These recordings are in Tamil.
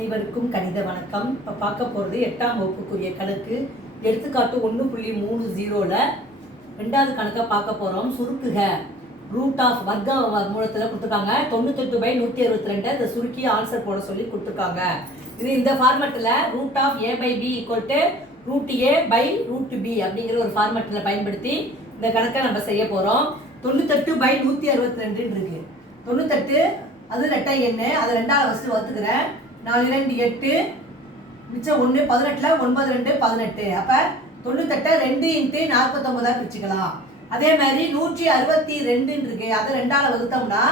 அனைவருக்கும் கணித வணக்கம். இப்போ பார்க்க போகிறது 8ஆம் வகுப்புக்குரிய கணக்கு. எடுத்துக்காட்டு 1.30ல் ரெண்டாவது கணக்கை பார்க்க போகிறோம். சுருக்குக. ரூட் ஆஃப் வர்க்க மூலத்தில் கொடுத்துருக்காங்க. 98/162 இதை சுருக்கி ஆன்சர் போட சொல்லி கொடுத்துருக்காங்க. இது இந்த ஃபார்மெட்டில் ரூட் ஆஃப் a/b √a/√b அப்படிங்கிற ஒரு ஃபார்மெட்டில் பயன்படுத்தி இந்த கணக்கை நம்ம செய்ய போகிறோம். 98/162 இருக்கு. 98 அது ரெட்டை எண்ணு, அதை ரெண்டாவது ஃபஸ்ட்டு வகுத்துக்கிறேன். 4 2 8 மிச்சம் 1 18 9 2 18. அப்போ 98 2 × 49 பிரிச்சுக்கலாம். அதே மாதிரி 162 இருக்கு, அதை ரெண்டாவது வகுத்தோம்னா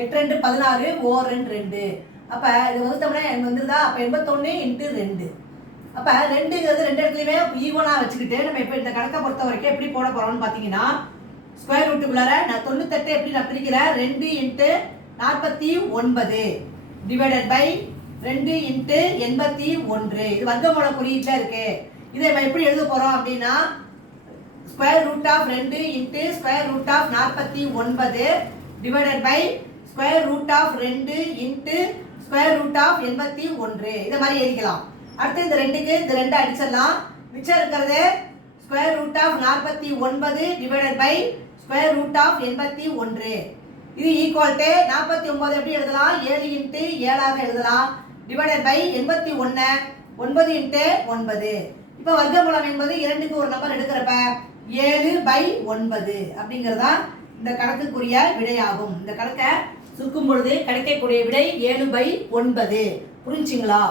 8 2 16 ஓர் 2 2. அப்போ இது வகுத்தோம்னா எனக்கு வந்துருதா? அப்போ 81 × 2. அப்போ 2ங்கிறது ரெண்டு இடத்துலையுமே ஈவனாக வச்சுக்கிட்டு நம்ம இப்போ இந்த கணக்கை பொறுத்த வரைக்கும் எப்படி போட போகிறோம்னு பார்த்தீங்கன்னா, ஸ்கொயர் ரூட்டுக்குள்ளார நான் 98 எப்படி நான் பிரிக்கிறேன்? 2 × 49 டிவைடட் பை 2 × 81. இது வர்க்கமூல குறியீட்டில் இருக்கு. இதை நம்ம எப்படி எழுத போகிறோம் அப்படின்னா, square root of 2 × square root of 49 divided by square root of 2 × square root of 81. இதை மாதிரி எழுதிக்கலாம். அடுத்து இந்த ரெண்டுக்கு இந்த ரெண்டு அடிச்சிடலாம். மிச்சம் இருக்கிறது square root of 49 divided by square root of 81. இது ஈக்குவல் டு 49 எப்படி எழுதலாம்? 7 × 7 எழுதலாம். Divided by 81 9 × 9. இப்போ வர்க்கமூலம் என்பது 2க்கு ஒரு நம்பர் எடுக்கிறப்ப 7/9 அப்படிங்கிறதா இந்த கணக்குக்குரிய விடையாகும். இந்த கணக்கை சுருக்கும் பொழுது கிடைக்கக்கூடிய விடை 7/9. புரிஞ்சுங்களா?